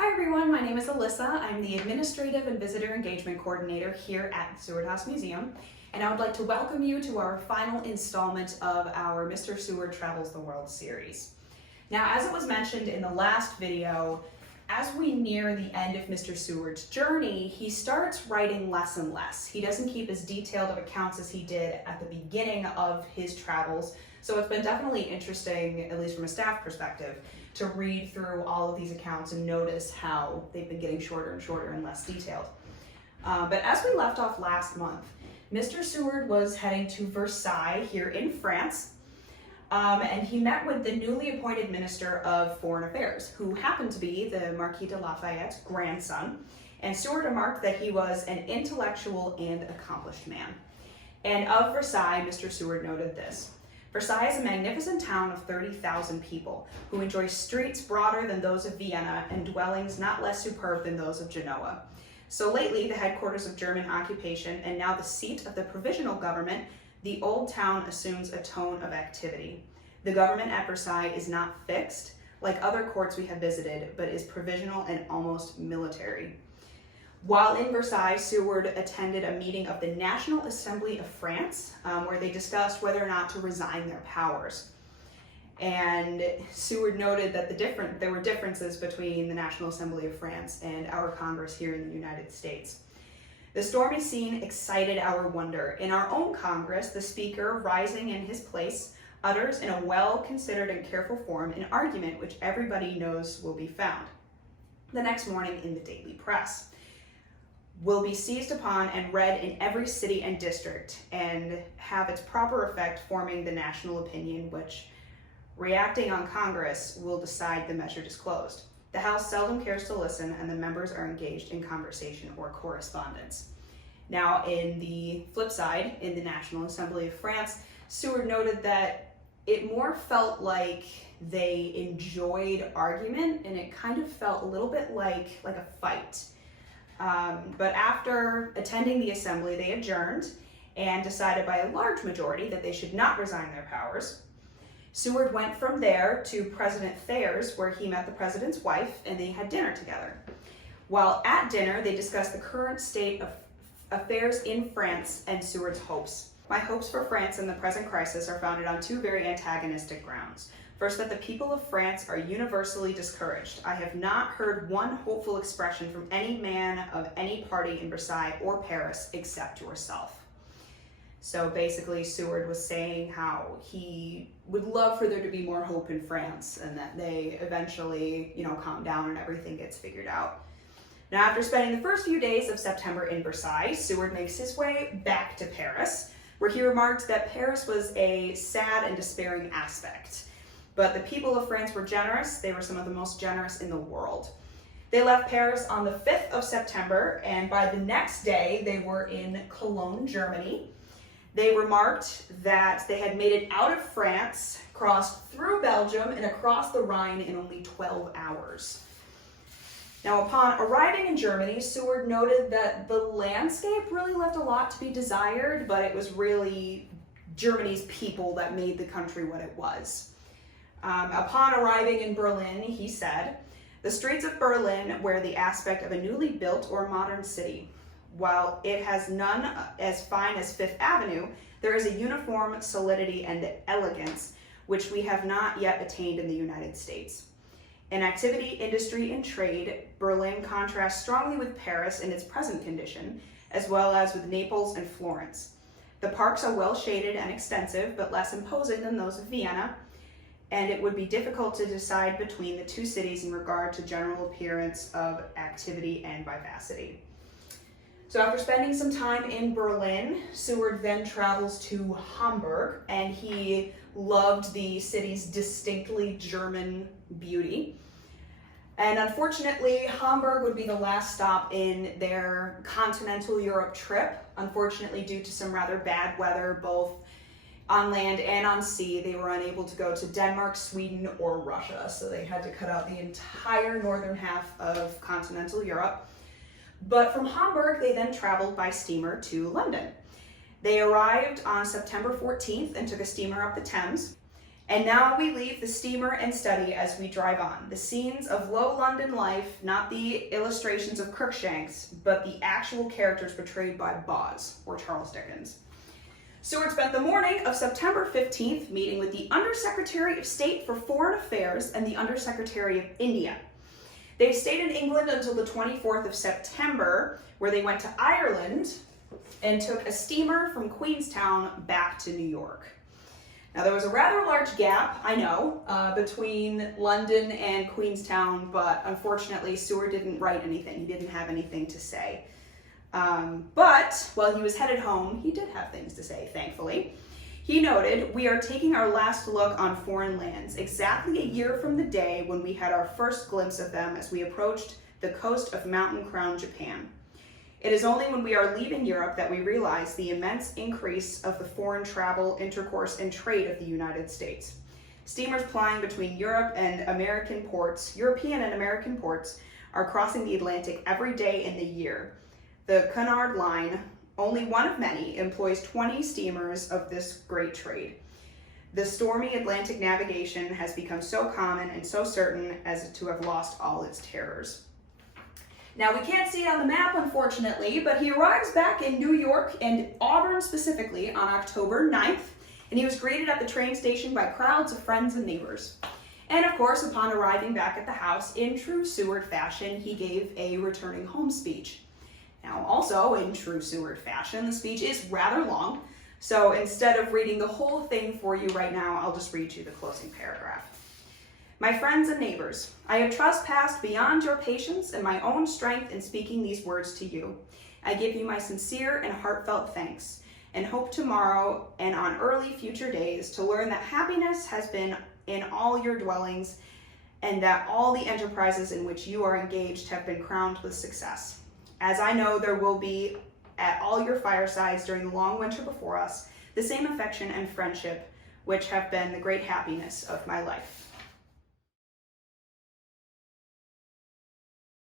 Hi everyone, my name is Alyssa. I'm the Administrative and Visitor Engagement Coordinator here at the Seward House Museum, and I would like to welcome you to our final installment of our Mr. Seward Travels the World series. Now, as it was mentioned in the last video, as we near the end of Mr. Seward's journey, he starts writing less and less. He doesn't keep as detailed of accounts as he did at the beginning of his travels, so it's been definitely interesting, at least from a staff perspective, to read through all of these accounts and notice how they've been getting shorter and shorter and less detailed. But as we left off last month, Mr. Seward was heading to Versailles here in France, and he met with the newly appointed Minister of Foreign Affairs, who happened to be the Marquis de Lafayette's grandson, and Seward remarked that he was an intellectual and accomplished man. And of Versailles, Mr. Seward noted this: Versailles is a magnificent town of 30,000 people who enjoy streets broader than those of Vienna and dwellings not less superb than those of Genoa. So lately, the headquarters of German occupation and now the seat of the provisional government, the old town assumes a tone of activity. The government at Versailles is not fixed, like other courts we have visited, but is provisional and almost military. While in Versailles, Seward attended a meeting of the National Assembly of France, where they discussed whether or not to resign their powers. And Seward noted that there were differences between the National Assembly of France and our Congress here in the United States. The stormy scene excited our wonder. In our own Congress, the Speaker, rising in his place, utters in a well-considered and careful form an argument which everybody knows will be found the next morning in the daily press, will be seized upon and read in every city and district, and have its proper effect forming the national opinion which, reacting on Congress, will decide the measure disclosed. The House seldom cares to listen, and the members are engaged in conversation or correspondence. Now, in the flip side, in the National Assembly of France, Seward noted that it more felt like they enjoyed argument, and it kind of felt a little bit like a fight. But after attending the assembly, they adjourned and decided by a large majority that they should not resign their powers. Seward went from there to President Thayer's, where he met the president's wife, and they had dinner together. While at dinner, they discussed the current state of affairs in France and Seward's hopes. My hopes for France in the present crisis are founded on two very antagonistic grounds. First, that the people of France are universally discouraged. I have not heard one hopeful expression from any man of any party in Versailles or Paris except yourself. So basically, Seward was saying how he would love for there to be more hope in France and that they eventually, calm down and everything gets figured out. Now, after spending the first few days of September in Versailles, Seward makes his way back to Paris, where he remarked that Paris was a sad and despairing aspect. But the people of France were generous. They were some of the most generous in the world. They left Paris on the 5th of September, and by the next day, they were in Cologne, Germany. They remarked that they had made it out of France, crossed through Belgium, and across the Rhine in only 12 hours. Now, upon arriving in Germany, Seward noted that the landscape really left a lot to be desired, but it was really Germany's people that made the country what it was. Upon arriving in Berlin, he said, "The streets of Berlin wear the aspect of a newly built or modern city. While it has none as fine as Fifth Avenue, there is a uniform solidity and elegance which we have not yet attained in the United States. In activity, industry, and trade, Berlin contrasts strongly with Paris in its present condition, as well as with Naples and Florence. The parks are well shaded and extensive, but less imposing than those of Vienna, and it would be difficult to decide between the two cities in regard to general appearance of activity and vivacity." So after spending some time in Berlin, Seward then travels to Hamburg, and he loved the city's distinctly German beauty. And unfortunately, Hamburg would be the last stop in their continental Europe trip. Unfortunately, due to some rather bad weather, both on land and on sea, they were unable to go to Denmark, Sweden, or Russia. So they had to cut out the entire northern half of continental Europe. But from Hamburg, they then traveled by steamer to London. They arrived on September 14th and took a steamer up the Thames. And now we leave the steamer and study as we drive on. The scenes of low London life, not the illustrations of Crookshanks, but the actual characters portrayed by Boz, or Charles Dickens. Seward spent the morning of September 15th meeting with the Undersecretary of State for Foreign Affairs and the Undersecretary of India. They stayed in England until the 24th of September, where they went to Ireland and took a steamer from Queenstown back to New York. Now, there was a rather large gap, I know, between London and Queenstown, but unfortunately, Seward didn't write anything. He didn't have anything to say. But while he was headed home, he did have things to say, thankfully. He noted, "We are taking our last look on foreign lands, exactly a year from the day when we had our first glimpse of them as we approached the coast of mountain-crowned Japan. It is only when we are leaving Europe that we realize the immense increase of the foreign travel, intercourse, and trade of the United States. Steamers plying between European and American ports are crossing the Atlantic every day in the year. The Cunard Line, only one of many, employs 20 steamers of this great trade. The stormy Atlantic navigation has become so common and so certain as to have lost all its terrors." Now, we can't see it on the map, unfortunately, but he arrives back in New York and Auburn specifically on October 9th, and he was greeted at the train station by crowds of friends and neighbors. And of course, upon arriving back at the house, in true Seward fashion, he gave a returning home speech. Now, also in true Seward fashion, the speech is rather long, so instead of reading the whole thing for you right now, I'll just read you the closing paragraph. "My friends and neighbors, I have trespassed beyond your patience and my own strength in speaking these words to you. I give you my sincere and heartfelt thanks, and hope tomorrow and on early future days to learn that happiness has been in all your dwellings, and that all the enterprises in which you are engaged have been crowned with success. As I know there will be at all your firesides during the long winter before us, the same affection and friendship which have been the great happiness of my life."